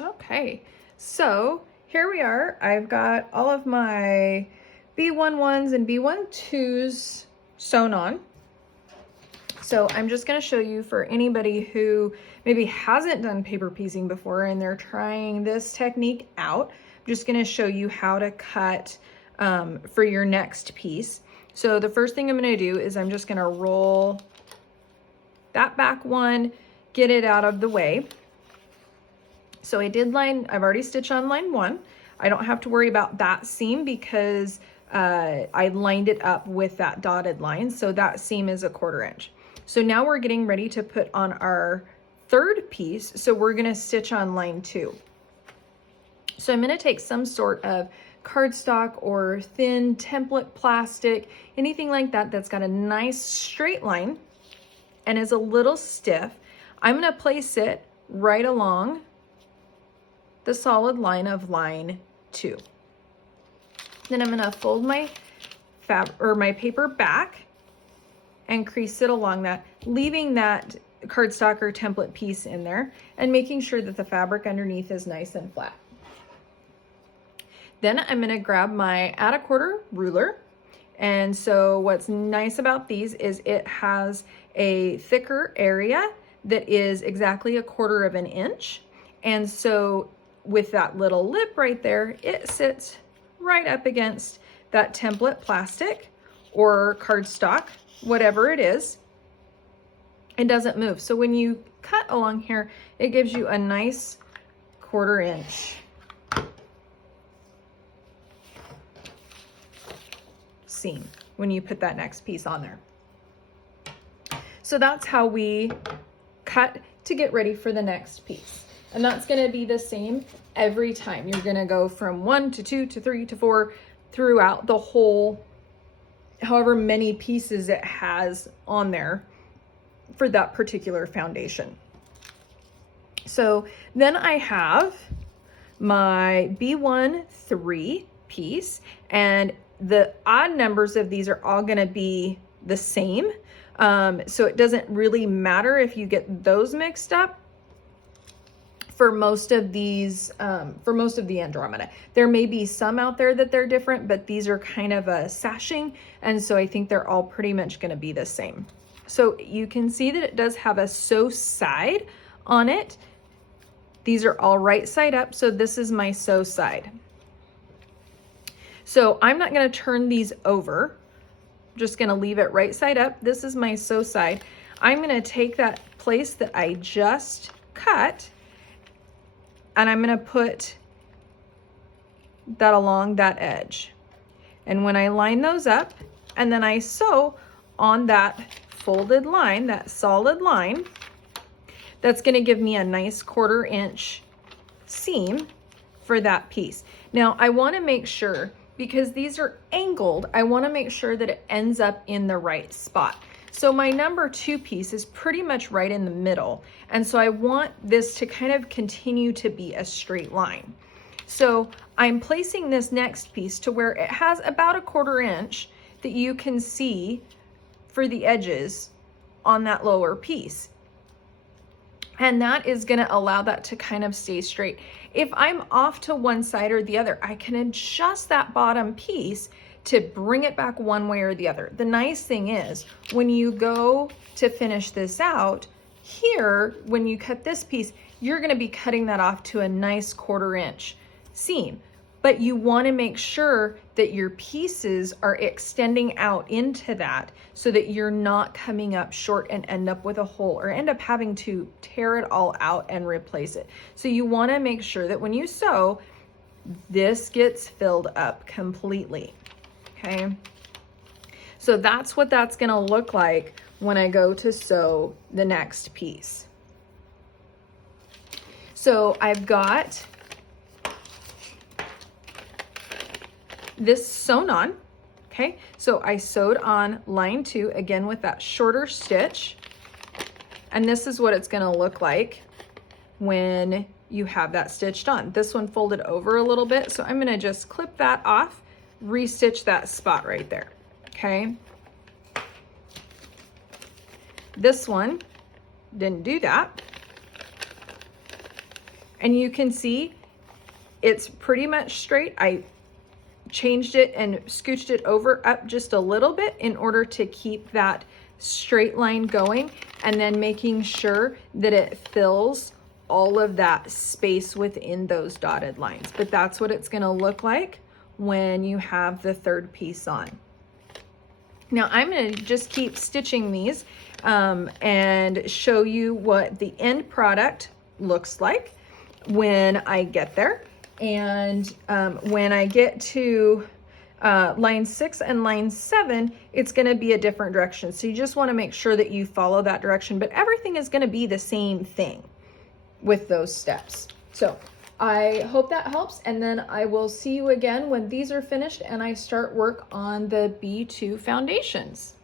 Okay, so here we are. I've got all of my B11s and B12s sewn on. So I'm just going to show you, for anybody who maybe hasn't done paper piecing before and they're trying this technique out, I'm just going to show you how to cut for your next piece. So the first thing I'm going to do is I'm just going to roll that back one, get it out of the way. So I've already stitched on line 1. I don't have to worry about that seam because I lined it up with that dotted line. So that seam is 1/4 inch. So now we're getting ready to put on our third piece. So we're gonna stitch on line 2. So I'm gonna take some sort of cardstock or thin template plastic, anything like that that's got a nice straight line and is a little stiff. I'm gonna place it right along the solid line of line 2. Then I'm gonna fold my paper back and crease it along that, leaving that cardstock or template piece in there and making sure that the fabric underneath is nice and flat. Then I'm gonna grab my 1/4 ruler. And so what's nice about these is it has a thicker area that is exactly 1/4 inch. And so with that little lip right there, it sits right up against that template plastic or cardstock, whatever it is. It doesn't move. So when you cut along here, it gives you a nice 1/4 inch seam when you put that next piece on there. So that's how we cut to get ready for the next piece. And that's going to be the same every time. You're going to go from 1 to 2 to 3 to 4 throughout the whole, however many pieces it has on there for that particular foundation. So then I have my B13 piece, and the odd numbers of these are all going to be the same. So it doesn't really matter if you get those mixed up for most of these, for most of the Andromeda. There may be some out there that they're different, but these are kind of a sashing, and so I think they're all pretty much going to be the same. So you can see that it does have a sew side on it. These are all right side up, so this is my sew side. So I'm not going to turn these over. I'm just going to leave it right side up. This is my sew side. I'm going to take that place that I just cut, and I'm going to put that along that edge. And when I line those up and then I sew on that folded line, that solid line, that's going to give me a nice 1/4 inch seam for that piece. Now I want to make sure, because these are angled, I want to make sure that it ends up in the right spot. So my number 2 piece is pretty much right in the middle. And so I want this to kind of continue to be a straight line. So I'm placing this next piece to where it has about a 1/4 inch that you can see for the edges on that lower piece. And that is going to allow that to kind of stay straight. If I'm off to one side or the other, I can adjust that bottom piece to bring it back one way or the other. The nice thing is, when you go to finish this out, here, when you cut this piece, you're going to be cutting that off to a nice 1/4 inch seam. But you want to make sure that your pieces are extending out into that so that you're not coming up short and end up with a hole or end up having to tear it all out and replace it. So you want to make sure that when you sew, this gets filled up completely. Okay, so that's what that's going to look like when I go to sew the next piece. So I've got this sewn on. Okay, so I sewed on line 2 again with that shorter stitch, and this is what it's going to look like when you have that stitched on. This one folded over a little bit, so I'm going to just clip that off, restitch that spot right there. Okay, this one didn't do that. And you can see it's pretty much straight. I changed it and scooched it over up just a little bit in order to keep that straight line going, and then making sure that it fills all of that space within those dotted lines. But that's what it's going to look like when you have the third piece on. Now I'm going to just keep stitching these and show you what the end product looks like when I get there. And when I get to line 6 and line 7, it's going to be a different direction. So you just want to make sure that you follow that direction, but everything is going to be the same thing with those steps. So I hope that helps, and then I will see you again when these are finished and I start work on the B2 foundations.